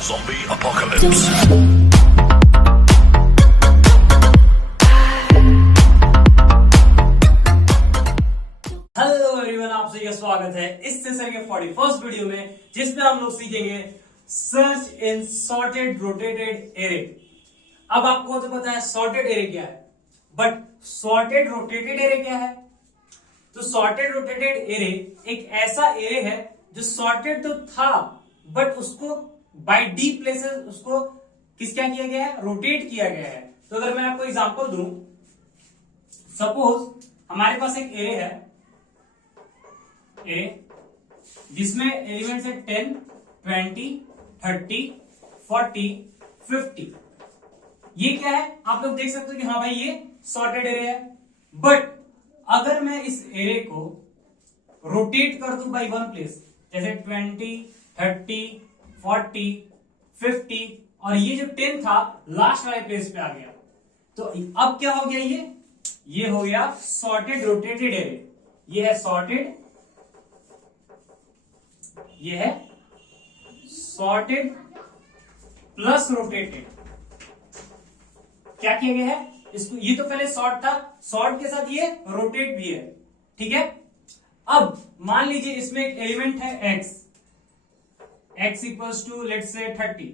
Zombie apocalypse. Hello everyone, आप सभी का स्वागत है इस सेशन के 41st वीडियो में, जिसमें हम लोग सीखेंगे search in sorted rotated array. अब आपको तो पता है सॉर्टेड एरे क्या है, बट सॉर्टेड रोटेटेड एरे क्या है? तो सॉर्टेड रोटेटेड एरे एक ऐसा एरे है जो सॉर्टेड तो था, बट उसको बाय डी प्लेसेस उसको क्या किया गया है? रोटेट किया गया है। तो अगर मैं आपको एग्जांपल दूं, सपोज हमारे पास एक एरे है, जिसमें एलिमेंट्स है 10, 20, 30, 40, 50। ये क्या है? आप लोग देख सकते हो कि हाँ भाई ये सॉर्टेड एरे है। बट अगर मैं इस एरे को रोटेट कर दूं बाय वन प्लेस, जैसे 20, 30, 40, 50, और ये जो 10 था लास्ट वाले प्लेस पे आ गया, तो अब क्या हो गया? ये हो गया सॉर्टेड रोटेटेड एरे। ये है सॉर्टेड, ये है सॉर्टेड प्लस रोटेटेड। क्या किया गया है इसको? ये तो पहले सॉर्ट था, सॉर्ट के साथ ये रोटेट भी है, ठीक है। अब मान लीजिए इसमें एक एलिमेंट है x equals to let's say 30।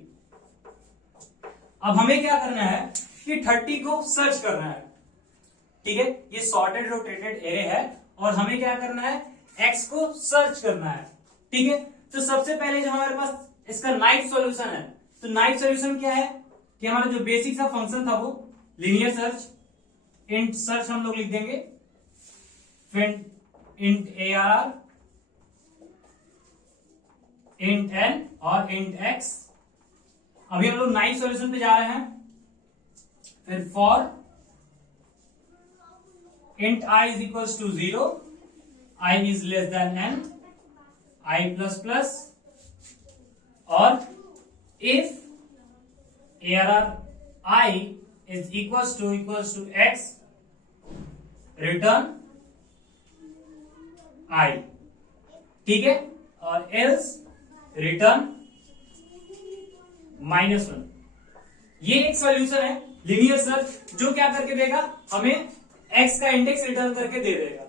अब हमें क्या करना है कि 30 को सर्च करना है, ठीक है। ये सॉर्टेड रोटेटेड एरे है और हमें क्या करना है? x को सर्च करना है, ठीक है। तो सबसे पहले जो हमारे पास इसका नाइफ सॉल्यूशन है, तो नाइफ सॉल्यूशन क्या है कि हमारा जो बेसिक सा फंक्शन था वो लीनियर सर्च, इंट सर्च हम लोग लिख देंगे, फिर इंट ARR, इंट n और इंट x। अभी हम लोग नाइफ सॉल्यूशन पे जा रहे हैं। फिर for int I is equals to 0, I is less than n, I plus plus, और if ARR I is equals to x, return I, ठीक है। और एल्स रिटर्न -1। ये एक सॉल्यूशन है लीनियर सर्च, जो क्या करके देगा? हमें x का इंडेक्स रिटर्न करके दे देगा,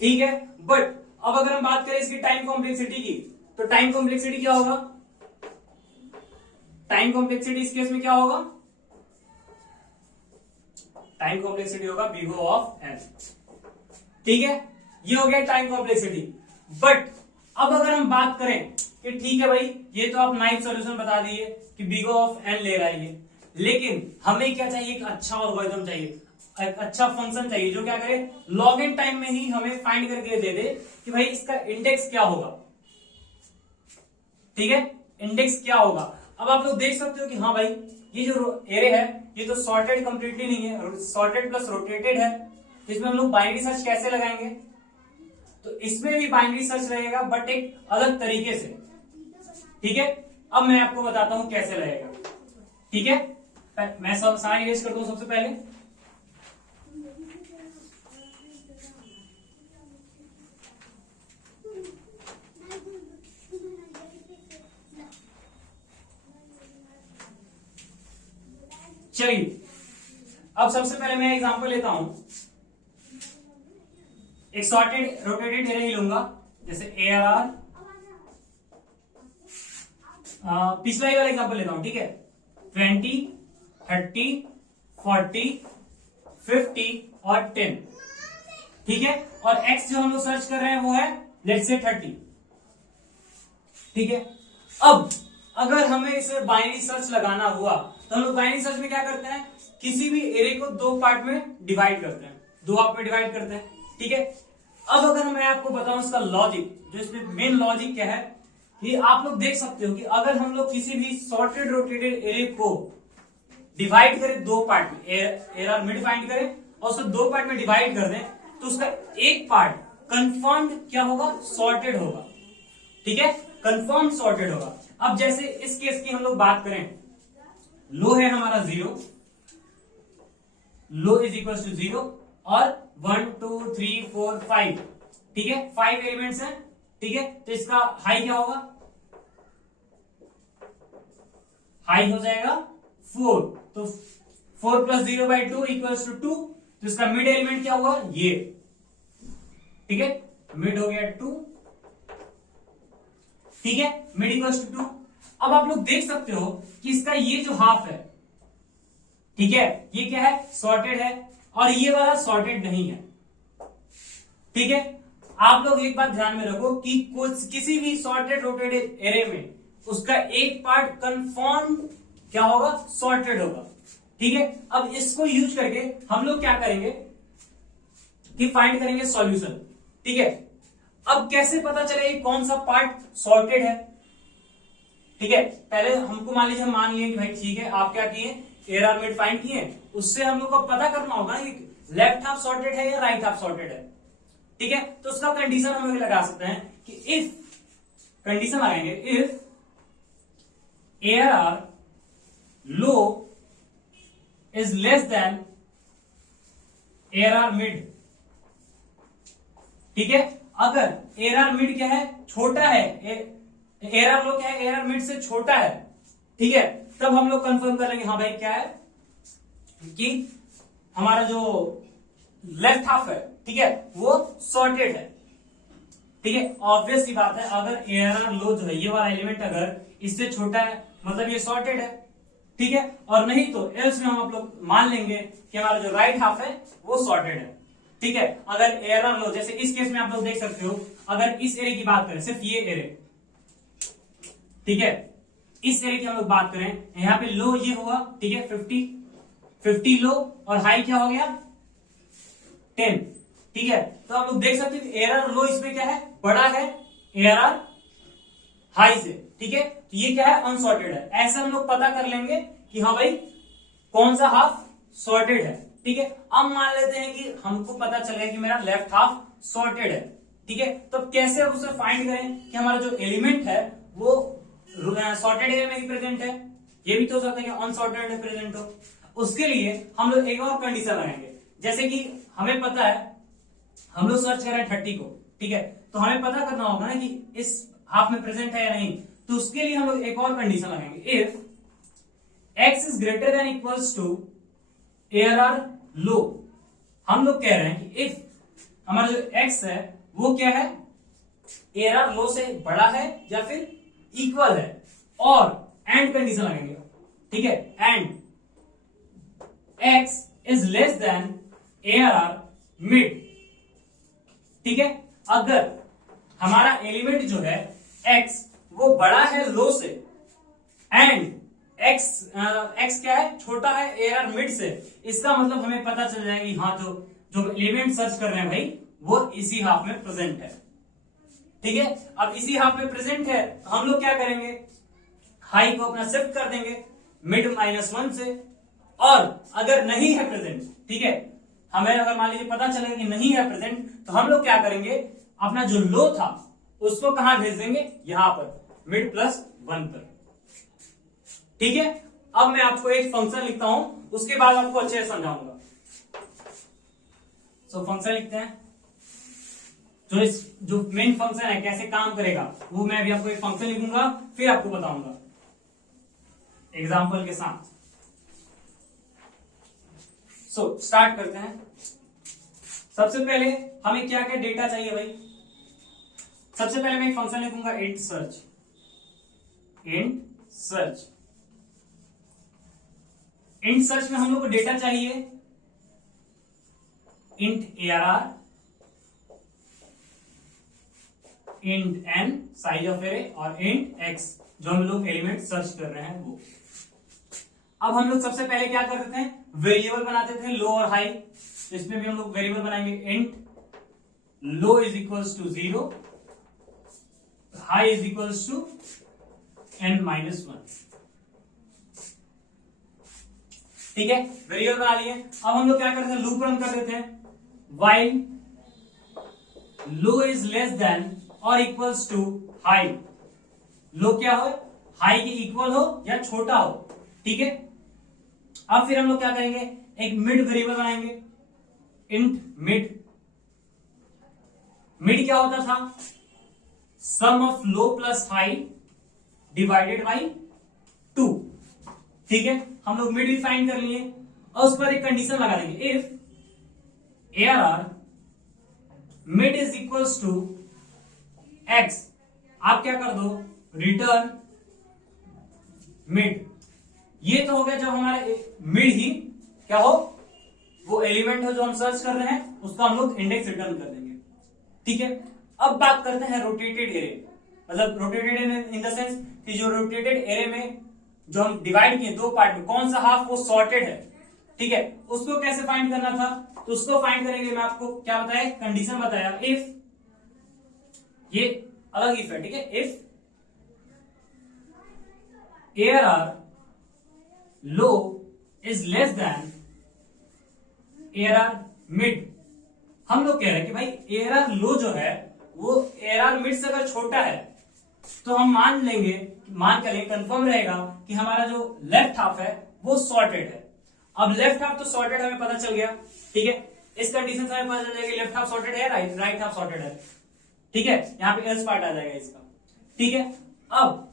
ठीक है। बट अब अगर हम बात करें इसकी टाइम कॉम्प्लेक्सिटी की, तो टाइम कॉम्प्लेक्सिटी क्या होगा? टाइम कॉम्प्लेक्सिटी इस केस में क्या होगा? टाइम कॉम्प्लेक्सिटी होगा O ऑफ n, ठीक है। ये हो गया टाइम कॉम्प्लेक्सिटी। बट अब अगर हम बात करें कि ठीक है भाई, ये तो आप नाइफ सॉल्यूशन बता दिए कि O ऑफ n ले रहा है ये, लेकिन हमें क्या चाहिए? एक अच्छा एल्गोरिथम चाहिए, एक अच्छा फंक्शन चाहिए जो क्या करे? लॉग इन टाइम में ही हमें फाइंड करके दे दे कि भाई इसका इंडेक्स क्या होगा, ठीक है। इंडेक्स क्या होगा? अब आप लोग देख सकते हो कि हाँ भाई ये जो एरे है ये तो सॉर्टेड कंप्लीटली नहीं है, सॉर्टेड प्लस रोटेटेड है। तो इसमें हम लोग बाइनरी सर्च कैसे लगाएंगे? तो इसमें भी बाइनरी सर्च रहेगा, बट एक अलग तरीके से, ठीक है। अब मैं आपको बताता हूं कैसे लगेगा, ठीक है। मैं सब सारा इरेज करता हूं सबसे पहले। चलिए, अब सबसे पहले मैं एग्जांपल लेता हूं, एक सॉर्टेड रोटेटेड एरे ही लूंगा, जैसे ARR। पिछला ही वाला एग्जांपल लेता हूं, ठीक है। 20, 30, 40, 50 और 10, ठीक है। और x जो हम लोग सर्च कर रहे हैं वो है लेट्स से 30, ठीक है। अब अगर हमें इसे बाइनरी सर्च लगाना हुआ तो हम लोग बाइनरी सर्च में क्या करते हैं? किसी भी एरे को दो पार्ट में डिवाइड करते हैं, दो आप में डिवाइड करते हैं, ठीक है। अब अगर मैं आपको बताऊं इसका लॉजिक, जो इसमें मेन लॉजिक क्या है, ये आप लोग देख सकते हो कि अगर हम लोग किसी भी सॉर्टेड रोटेटेड एरे को डिवाइड करें दो पार्ट में, एरर में डिवाइड करें और उसको दो पार्ट में डिवाइड कर दें, तो उसका एक पार्ट कंफर्म्ड क्या होगा? सॉर्टेड होगा, ठीक है। कंफर्म्ड सॉर्टेड होगा। अब जैसे इस केस की हम लोग बात करें, लो है हमारा 0, लो इज इक्वल टू 0 और 1 2 3 4 5, ठीक है, 5 एलिमेंट्स हैं, ठीक है। तो इसका हाई क्या होगा? हाई हो जाएगा 4, तो 4 + 0/2 इक्वल्स टू 2, तो इसका मिड एलिमेंट क्या हुआ ये, ठीक है, मिड हो गया 2, ठीक है, मिड इक्वल्स टू 2। अब आप लोग देख सकते हो कि इसका ये जो हाफ है, ठीक है, ये क्या है, सॉर्टेड है, और ये वाला सॉर्टेड नहीं है, ठीक है। आप लोग एक बात ध्यान में रखो कि कुछ किसी भी सॉर्टेड रोटेटेड एरे में उसका एक पार्ट कंफर्म क्या होगा, सॉर्टेड होगा, ठीक है। अब इसको यूज करके हम लोग क्या करेंगे कि फाइंड करेंगे सॉल्यूशन, ठीक है। अब कैसे पता चले कौन सा पार्ट सॉर्टेड है, ठीक है। पहले हमको मान लीजिए, हम मान लिए कि भाई ठीक है, आप क्या किए, एयर आर मिड फाइंड किए, उससे हम लोग को पता करना होगा कि लेफ्ट हाफ सॉर्टेड है या राइट हाफ सॉर्टेड है, ठीक है। तो उसका कंडीशन हम लोग लगा सकते हैं कि इफ, कंडीशन लगाएंगे if air are low is less than arr mid, ठीक है। अगर एयर आर मिड क्या है, छोटा है, एयर आर लो क्या है, एयर आर मिड से छोटा है, ठीक है, तब हम लोग कंफर्म कर लेंगे हाँ भाई क्या है कि हमारा जो लेफ्ट हाफ है, ठीक है, वो सॉर्टेड है, ठीक है। ऑब्वियस सी बात है, अगर एयर आर लो जो है ये वाला एलिमेंट अगर इससे छोटा है मतलब ये सॉर्टेड है, ठीक है, और नहीं तो एल्स में हम आप लोग मान लेंगे कि हमारा जो राइट हाफ है वो सॉर्टेड है, ठीक है। अगर एयर आर लो, जैसे इस केस में आप लोग देख सकते हो, अगर इस एरे की बात करें, सिर्फ ये एरे, ठीक है, इस एरे की हम लोग बात करें, यहां पे लो ये हुआ, ठीक है, 50 लो, और हाई क्या हो गया 10, ठीक है। तो आप लोग देख सकते हो एयर आर लो इसमें क्या है, बड़ा है एयर आर हाई से, ठीक है, तो ये क्या है, अनसॉर्टेड है। ऐसे हम लोग पता कर लेंगे कि हाँ भाई कौन सा हाफ सॉर्टेड है, ठीक है। अब मान लेते हैं कि हमको पता चल गया कि मेरा लेफ्ट हाफ सॉर्टेड है, ठीक है। तो कैसे अब उसे फाइंड करें कि हमारा जो एलिमेंट है वो सॉर्टेड एरिया में ही प्रेजेंट है, ये भी तो हो सकता है कि अनसॉर्टेड में प्रेजेंट हो। उसके लिए हम लोग एक और कंडीशन लगाएंगे, जैसे कि हमें पता है, हम लोग सर्च कर रहे हैं 30 को, ठीक है, तो हमें पता करना होगा ना कि इस हाफ में प्रेजेंट है या नहीं, तो उसके लिए हम लोग एक और कंडीशन लगाएंगे, if x is greater than equals to air are low. हम लोग कह रहे हैं कि इफ हमारा जो x है वो क्या है, एयर आर लो से बड़ा है या फिर इक्वल है, और एंड कंडीशन लगाएंगे, ठीक है, and x is less than arr mid, ठीक है। अगर हमारा एलिमेंट जो है x वो बड़ा है लो से, एंड x क्या है, छोटा है एयर आर मिड से, इसका मतलब हमें पता चल जाएगा कि हाँ जो एलिमेंट सर्च कर रहे हैं भाई वो इसी हाफ में प्रेजेंट है, ठीक है। अब इसी हाफ में प्रेजेंट है, तो हम लोग क्या करेंगे, हाई को अपना शिफ्ट कर देंगे मिड -1 से, और अगर नहीं है प्रेजेंट, ठीक है, हमें अगर मान लीजिए पता चलेगा कि नहीं है प्रेजेंट, तो हम लोग क्या करेंगे, अपना जो लो था उसको कहां भेज देंगे, यहां पर मिड +1 पर, ठीक है। अब मैं आपको एक फंक्शन लिखता हूं, उसके बाद आपको अच्छे से समझाऊंगा। सो फंक्शन लिखते हैं, जो मेन फंक्शन है कैसे काम करेगा वो मैं अभी आपको एक फंक्शन लिखूंगा, फिर आपको बताऊंगा एग्जाम्पल के साथ। सो स्टार्ट करते हैं। सबसे पहले हमें क्या क्या डेटा चाहिए भाई, सबसे पहले मैं एक फंक्शन लिखूंगा इंट सर्च, इंट सर्च में हम लोग को डेटा चाहिए int ARR, int n size of array, और इंट x जो हम लोग एलिमेंट सर्च कर रहे हैं वो। अब हम लोग सबसे पहले क्या करते थे, वेरिएबल बनाते थे लो और हाई, इसमें भी हम लोग वेरिएबल बनाएंगे, int low is equals to 0, high is equals to n-1, ठीक है, वेरिएबल बना लिए। अब हम लोग क्या करते हैं, लूप रन कर देते हैं, while low is less then और इक्वल्स टू हाई, लो क्या हो, हाई के इक्वल हो या छोटा हो, ठीक है। अब फिर हम लोग क्या करेंगे, एक मिड वेरिएबल बनाएंगे, इंट मिड क्या होता था, sum of low plus high divided by 2, ठीक है, हम लोग मिड भी फाइंड कर लिए और उस पर एक कंडीशन लगा देंगे, if ARR mid is equals to x, आप क्या कर दो, रिटर्न मिड। ये तो हो गया जब हमारा मिड ही क्या हो, वो एलिमेंट है जो हम सर्च कर रहे हैं उसका हम लोग इंडेक्स रिटर्न कर देंगे। ठीक है, अब बात करते हैं रोटेटेड एरे, मतलब रोटेटेड इन द सेंस कि जो रोटेटेड एरे में जो हम डिवाइड किए दो पार्ट में, कौन सा हाफ वो सॉर्टेड है। ठीक है, उसको कैसे फाइंड करना था, तो उसको फाइंड करेंगे, मैं आपको क्या बताया, कंडीशन बताया, इफ, ये अलग इफ है, ठीक है, if ARR low is less then ARR mid. हम लोग कह रहे हैं कि भाई ARR लो जो है वो ARR मिड से अगर छोटा है तो हम मान करें कंफर्म रहेगा कि हमारा जो लेफ्ट हाफ है वो सॉर्टेड है। अब लेफ्ट हाफ तो सॉर्टेड हमें पता चल गया, ठीक है, इस कंडीशन से हमें पता चल जाएगा लेफ्ट हाफ सॉर्टेड है, राइट हाफ सॉर्टेड है। ठीक है, यहां पे एल्स पार्ट आ जाएगा इसका। ठीक है, अब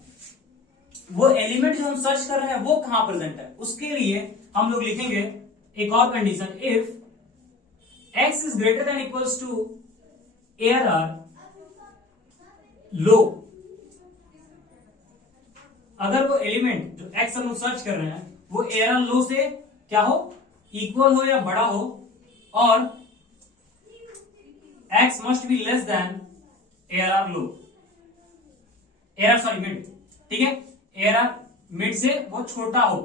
वो एलिमेंट जो हम सर्च कर रहे हैं वो कहां प्रेजेंट है, उसके लिए हम लोग लिखेंगे एक और condition, if x is greater than equals to ARR low. अगर वो एलिमेंट जो x हम लोग सर्च कर रहे हैं वो ARR लो से क्या हो, इक्वल हो या बड़ा हो, और x must be less than ARR low, ARR sorry mid. ठीक है, ARR मिड से वो छोटा हो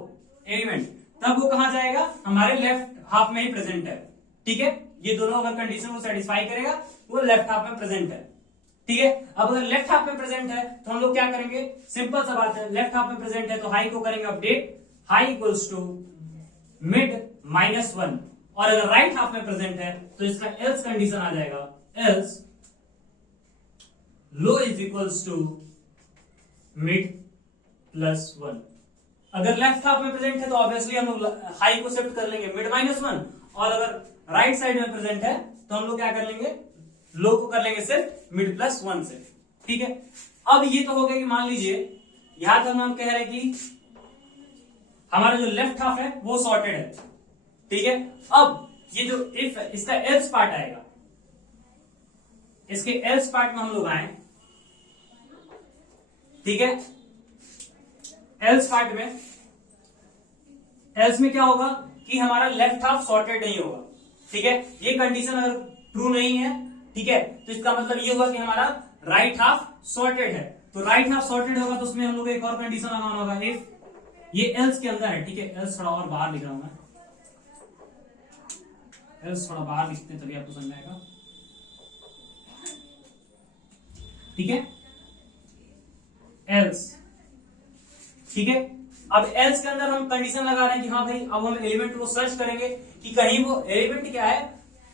एलिमेंट, तब वो कहां जाएगा, हमारे लेफ्ट हाफ में ही प्रेजेंट है। ठीक है, ये दोनों अगर कंडीशन को सेटिस्फाई करेगा वो लेफ्ट हाफ में प्रेजेंट है। ठीक है, अब अगर लेफ्ट हाफ में प्रेजेंट है तो हम लोग क्या करेंगे, सिंपल सा बात है, लेफ्ट हाफ में प्रेजेंट है तो हाई को करेंगे update, high equals to mid -1, और अगर राइट हाफ में प्रेजेंट है तो इसका एल्स कंडीशन आ जाएगा, else low is equals to mid +1। अगर लेफ्ट हाफ में प्रेजेंट है तो ऑब्वियसली हम लोग हाई को शिफ्ट कर लेंगे मिड -1, और अगर राइट साइड में प्रेजेंट है तो हम लोग क्या कर लेंगे, लो को कर लेंगे सिर्फ मिड +1 से। ठीक है, अब ये तो हो गया कि मान लीजिए यहां तक हम कह रहे हैं कि हमारा जो लेफ्ट हाफ है वो सॉर्टेड है। ठीक है, अब ये जो इफ है इसका एल्स पार्ट आएगा, इसके एल्स पार्ट में हम लोग आए। ठीक है, एल्स पार्ट में, एल्स में क्या होगा कि हमारा लेफ्ट हाफ सॉर्टेड नहीं होगा। ठीक है, ये कंडीशन अगर ट्रू नहीं है, ठीक है, तो इसका मतलब ये होगा कि हमारा राइट हाफ सॉर्टेड है। तो राइट हाफ सॉर्टेड होगा तो उसमें हम लोग एक और कंडीशन लगाना होगा, इफ, ये एल्स के अंदर है। ठीक है, एल्स थोड़ा और बाहर लिख रहा हूं मैं, एल्स थोड़ा बाहर लिखते हैं तभी आपको समझ आएगा। ठीक है, एल्स, ठीक है, अब एल्स के अंदर हम कंडीशन लगा रहे हैं कि हाँ भाई अब हम एलिमेंट को सर्च करेंगे कि कहीं वो एलिमेंट क्या है,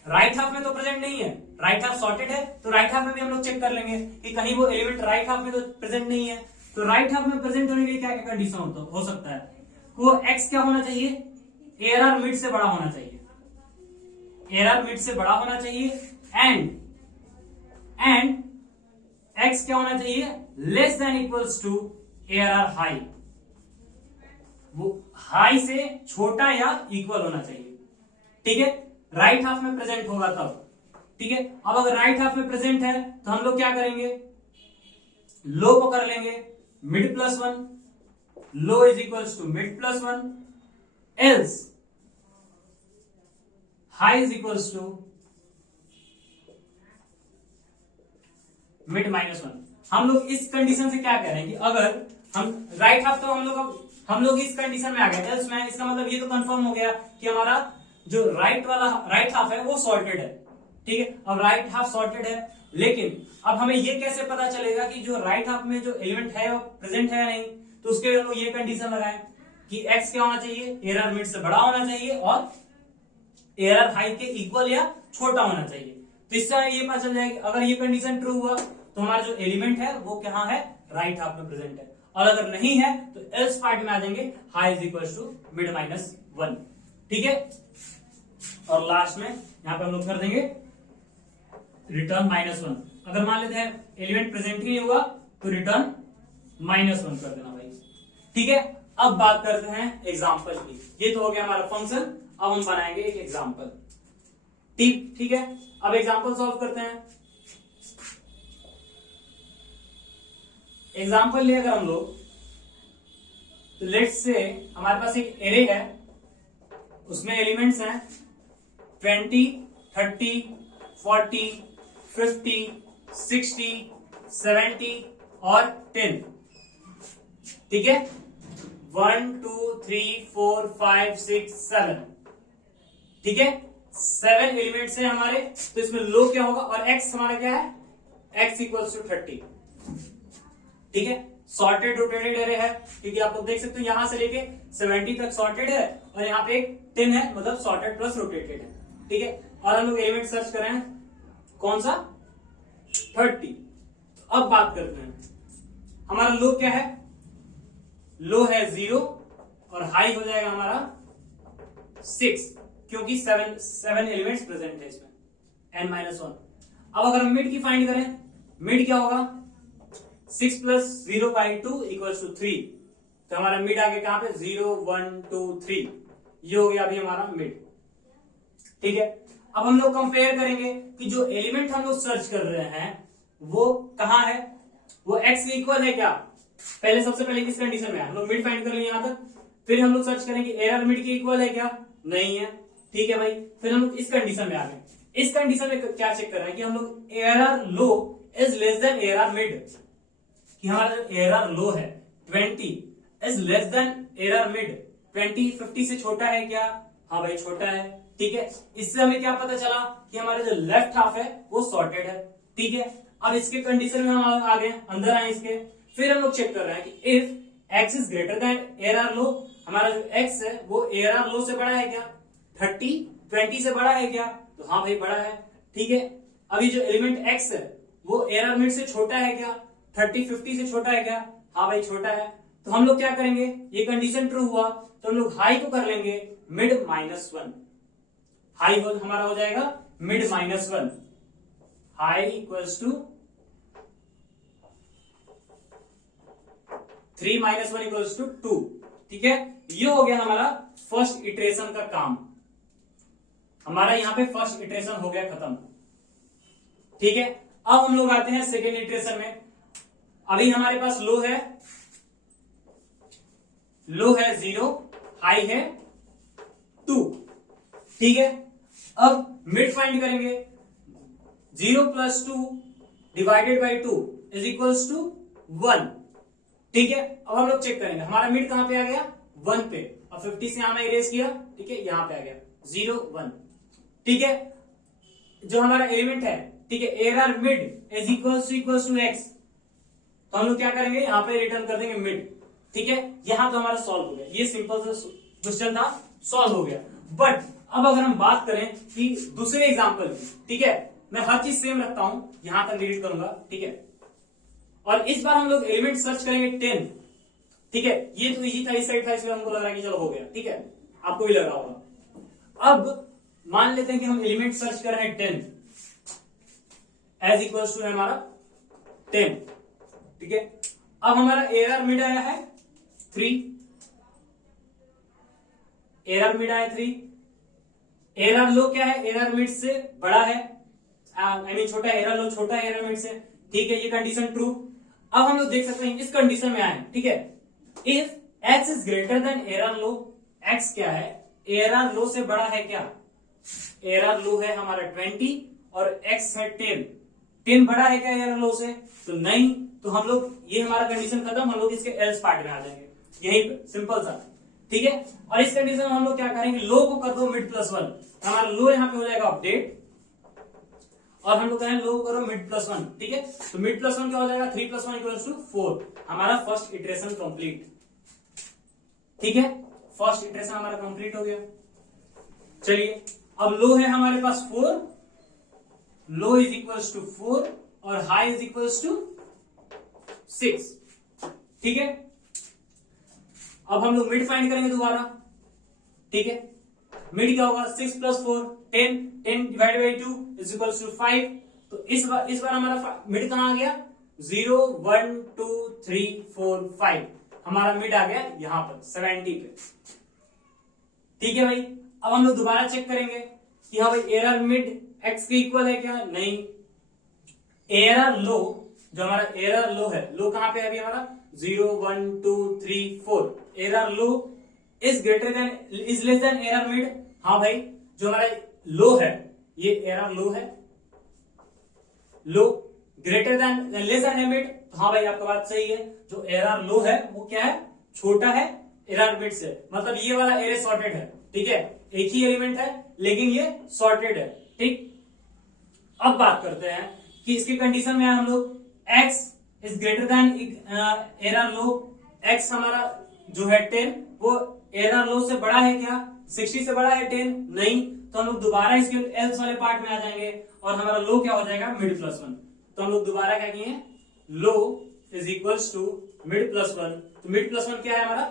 राइट हाफ में तो प्रेजेंट नहीं है, राइट हाफ सॉर्टेड है, तो राइट हाफ में भी हम लोग चेक कर लेंगे कि कहीं वो एलिमेंट राइट हाफ में तो प्रेजेंट नहीं है। तो राइट हाफ में प्रेजेंट होने के लिए क्या क्या कंडीशन हो सकता है, वो एक्स क्या होना चाहिए, ARR मिड से बड़ा होना चाहिए, ARR मिड से बड़ा होना चाहिए, एंड एक्स क्या होना चाहिए, less than equals to ARR high, वो हाई से छोटा या इक्वल होना चाहिए। ठीक है, राइट हाफ में प्रेजेंट होगा तब। ठीक है, अब अगर राइट हाफ में प्रेजेंट है तो हम लोग क्या करेंगे, लो को कर लेंगे mid +1, low is equals to mid +1, else high is equals to mid -1। हम लोग इस कंडीशन से क्या कह रहे हैं कि अगर हम राइट हाफ, तो हम लोग इस कंडीशन में आ गए एल्स में, इसका मतलब ये तो कंफर्म हो गया कि हमारा जो राइट हाफ है वो सॉर्टेड है। ठीक है, अब राइट हाफ सॉर्टेड है, लेकिन अब हमें ये कैसे पता चलेगा कि जो राइट हाफ में जो एलिमेंट है वो प्रेजेंट है या नहीं, तो उसके लिए हम लोग ये कंडीशन लगाए कि एक्स क्या होना चाहिए, ARR मिड से बड़ा होना चाहिए और ARR हाई के इक्वल या छोटा होना चाहिए। तो इससे ये पता चल जाएगा अगर ये कंडीशन ट्रू हुआ तो हमारा जो एलिमेंट है वो कहां है, राइट हाफ में प्रेजेंट है, और अगर नहीं है तो एल्स पार्ट में आ जाएंगे, high is equal to mid -1। ठीक है, और लास्ट में यहां पे हम लोग कर देंगे रिटर्न -1। अगर मान लेते हैं एलिमेंट प्रेजेंट ही नहीं हुआ तो रिटर्न -1 कर देना भाई। ठीक है, अब बात करते हैं एग्जाम्पल की। ये तो हो गया हमारा फंक्शन, अब हम बनाएंगे एक एग्जाम्पल। ठीक है, अब एग्जाम्पल सॉल्व करते हैं। एग्जाम्पल ले अगर हम लोग, तो लेट्स से हमारे पास एक एरे है, उसमें एलिमेंट्स हैं 20, 30, 40, 50, 60, 70 और 10। ठीक है, 1 2 3 4 5 6 7। ठीक है, 7 एलिमेंट्स हैं हमारे, तो इसमें लो क्या होगा, और x हमारा क्या है, x इक्वल्स टू 30। ठीक है, सॉर्टेड रोटेटेड एरे है। ठीक है, आप लोग देख सकते हो यहां से लेके 70 तक सॉर्टेड है, और यहाँ पे एक 10 है, मतलब सॉर्टेड प्लस रोटेटेड है। ठीक है, और हम लोग एलिमेंट सर्च कर रहे हैं, कौन सा, 30। अब बात करते हैं, हमारा लो क्या है, लो है 0 और हाई हो जाएगा हमारा 6, क्योंकि 7 एलिमेंट्स प्रेजेंट है इसमें, n-1। अब अगर हम मिड की फाइंड करें, मिड क्या होगा, 6 प्लस 0 बाई 2 इक्वल्स टू 3। तो हमारा मिड आगे कहां पे, 0 1 2 3, ये हो गया अभी हमारा मिड। ठीक है, अब हम लोग कंपेयर करेंगे कि जो एलिमेंट हम लोग सर्च कर रहे हैं वो कहां है, वो x के इक्वल है क्या। पहले सबसे पहले किस कंडीशन में है, हम लोग मिड फाइंड कर लेंगे यहां तक, फिर हम लोग सर्च करेंगे एरर मिड के इक्वल है क्या, नहीं है। ठीक है भाई, फिर हम लोग इस कंडीशन में आ गए। इस कंडीशन में क्या चेक कर रहे हैं कि हम लोग error low is less then error mid, कि हमारा जो एरर लो है 20 is less then error mid. 20 50 से छोटा है क्या, हाँ भाई छोटा है। ठीक है, इससे हमें क्या पता चला कि हमारा जो लेफ्ट हाफ है वो सॉर्टेड है। ठीक है, अब इसके कंडीशन में हम आ गए, अंदर आए इसके, फिर हम लोग चेक कर रहे हैं कि if x is greater than ARR low, हमारा जो x है वो एरर लो से बड़ा है क्या, 30 20 से बड़ा है क्या, तो हाँ भाई बड़ा है। ठीक है, अभी जो एलिमेंट x है वो एरर मिड से छोटा है क्या, 30 50 से छोटा है क्या, हाँ भाई छोटा है। तो हम लोग क्या करेंगे, ये कंडीशन ट्रू हुआ तो हम लोग हाई को कर लेंगे मिड -1। हाई हमारा हो जाएगा mid -1, high equals to 3 - 1 equals to 2। ठीक है, ये हो गया हमारा फर्स्ट इटरेशन का काम। हमारा यहां पे फर्स्ट इटरेशन हो गया खत्म। ठीक है, अब हम लोग आते हैं सेकेंड इटरेशन में। अभी हमारे पास लो है 0, हाई है 2। ठीक है, अब मिड फाइंड करेंगे, 0 + 2 divided by 2 is equals to 1। ठीक है, अब हम लोग चेक करेंगे हमारा मिड कहां पे आ गया, 1 पे, और 50 से यहां मैं इरेज किया। ठीक है, यहां पे आ गया 0 1। ठीक है, जो हमारा एलिमेंट है, ठीक है, एरर mid is equals to x, तो हम लोग क्या करेंगे, यहां पे रिटर्न कर देंगे मिड। ठीक है, यहां तो हमारा सॉल्व हो गया, ये सिंपल सा क्वेश्चन था, सॉल्व हो गया। बट अब अगर हम बात करें कि दूसरे एग्जाम्पल की, ठीक है, मैं हर चीज सेम रखता हूं, यहां तक डिलीट करूंगा। ठीक है, और इस बार हम लोग एलिमेंट सर्च करेंगे 10। ठीक है, ये तो इजी था, इस साइड था, इसलिए हमको लग रहा है कि चलो हो गया। ठीक है, आपको भी लग रहा होगा। अब मान लेते हैं कि हम एलिमेंट सर्च कर रहे हैं 10 एज इक्वल्स टू है हमारा 10। ठीक है, अब हमारा एरर मिड आया है 3, एरर मिड आया 3। एरर लो क्या है, एरर मिड से बड़ा है, आई मीन छोटा, एरर लो छोटा है एरर मिड से। ठीक है, ये कंडीशन ट्रू। अब हम लोग देख सकते हैं इस कंडीशन में आए। ठीक है, if x is greater than ARR low, x क्या है, एरर लो से बड़ा है क्या, एरर लो है हमारा 20 और x है 10। 10 बड़ा है क्या एरर लो से, तो नहीं। तो हम लोग, ये हमारा कंडीशन खत्म, हम लोग इसके एल्स पार्ट में आ जाएंगे, यही सिंपल सा। ठीक है, और इस कंडीशन में हम लोग क्या करेंगे, लो को कर दो मिड +1, हमारा लो यहाँ पे हो जाएगा अपडेट, और हम लोग कहें लो करो मिड +1। ठीक है, तो मिड +1 क्या हो जाएगा, 3 + 1 इक्वल्स टू 4। हमारा फर्स्ट इटरेशन कंप्लीट। ठीक है, फर्स्ट इटरेशन हमारा कंप्लीट हो गया। चलिए, अब लो है हमारे पास 4, लो इज इक्वल्स टू 4 और हाई इज इक्वल्स टू 6। ठीक है, अब हम लोग मिड फाइंड करेंगे दोबारा। ठीक है, मिड क्या होगा, 6 + 4 10, 10 divided by 2 is equals to 5। तो इस बार हमारा मिड कहां आ गया, 0 1 2 3 4 5। हमारा मिड आ गया यहां पर 70 पे। ठीक है भाई, अब हम लोग दोबारा चेक करेंगे कि हाँ भाई एरर मिड एक्स के इक्वल है क्या, नहीं। एरर लो, जो हमारा एरर लो है, लो कहां पे है अभी हमारा 0 1 2 3 4, error low is greater then is less then error mid. हाँ भाई, जो हमारा लो है ये एरर लो है, low greater than less than mid. हाँ भाई आपका बात सही है, जो एरर लो है वो क्या है, छोटा है एरर मिड से, मतलब ये वाला एरे सॉर्टेड है। ठीक है, एक ही एलिमेंट है लेकिन ये सॉर्टेड है। ठीक, अब बात करते हैं कि इसकी कंडीशन में हम लोग x is greater than ARR low, x हमारा जो है 10 वो एरर लो से बड़ा है क्या, 60 से बड़ा है 10, नहीं। तो हम लोग दोबारा इसके एल्स वाले पार्ट में आ जाएंगे और हमारा लो क्या हो जाएगा, मिड प्लस 1। तो हम लोग दोबारा क्या किए, low is equals to mid plus 1। तो मिड प्लस 1 क्या है हमारा,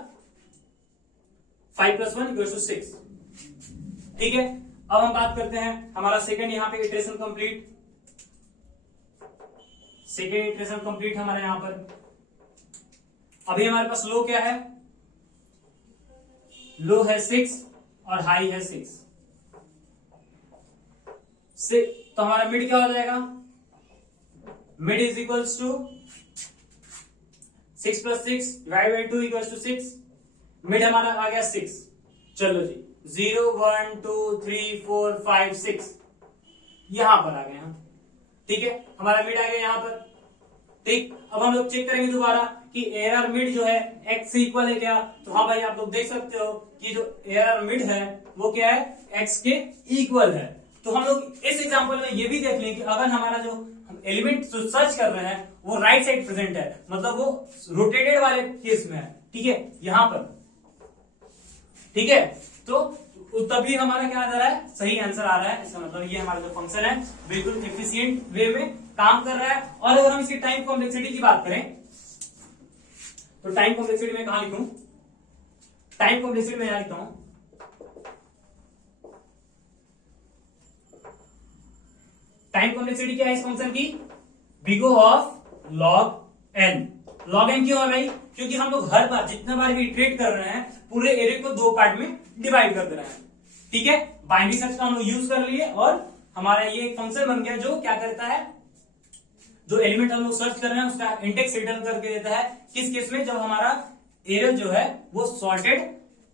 5 प्लस 1 इक्वल्स टू 6। ठीक है, अब हम बात करते हैं हमारा सेकंड यहां पे iteration complete, second iteration complete हमारे यहां पर। अभी हमारे पास लो क्या है, लो है 6 और हाई है 6 से, तो हमारा मिड क्या हो जाएगा, mid is equals to 6 plus 6 divide by 2 equals to 6। Mid हमारा आ गया 6। चलो जी 0 1 2 3 4 5 6 यहां पर आ गए हम। ठीक है, हमारा मिड आ गया यहां पर। ठीक, अब हम लोग चेक करेंगे दोबारा कि एरर मिड जो है x से इक्वल है क्या। तो हाँ भाई आप लोग देख सकते हो कि जो एरर मिड है वो क्या है, x के इक्वल है। तो हम लोग इस एग्जांपल में ये भी देख लें कि अगर हमारा जो एलिमेंट जो सर्च कर रहे हैं वो राइट साइड प्रेजेंट है, मतलब वो रोटेटेड वाले केस में है। ठीक है, यहां पर। ठीक है, तो तभी हमारा क्या आ रहा है, सही आंसर आ रहा है। इसका मतलब ये हमारा जो फंक्शन है बिल्कुल एफिशिएंट वे में काम कर रहा है। और अगर हम इसकी टाइम कॉम्प्लेक्सिटी की बात करें तो टाइम कॉम्प्लेक्सिटी में कहां लिखूं, टाइम कॉम्प्लेक्सिटी में यहां लिखता हूं, टाइम कॉम्प्लेक्सिटी क्या है इस फंक्शन की, big O of log n. Log n क्यों है भाई, क्योंकि हम लोग हर बार जितना बार भी इटरेट कर रहे हैं पूरे एरे को दो पार्ट में डिवाइड कर दे रहे हैं। ठीक है, बाइनरी सर्च का हम लोग यूज कर लिए और हमारा ये एक फंक्शन बन गया जो क्या करता है, जो एलिमेंट हम लोग सर्च कर रहे हैं उसका इंडेक्स रिटर्न करके देता है। किस केस में, जब हमारा एरे जो है वो सॉर्टेड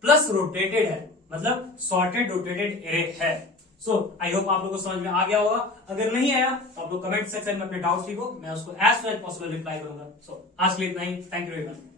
प्लस रोटेटेड है, मतलब सॉर्टेड रोटेटेड एरे है। सो आई होप आप लोगों को समझ में आ गया होगा। अगर नहीं आया तो आप लोग कमेंट सेक्शन में अपने डाउट्स लिखो, मैं उसको as soon as possible reply करूंगा। सो आज के लिए इतना ही, थैंक यू वेरी मच।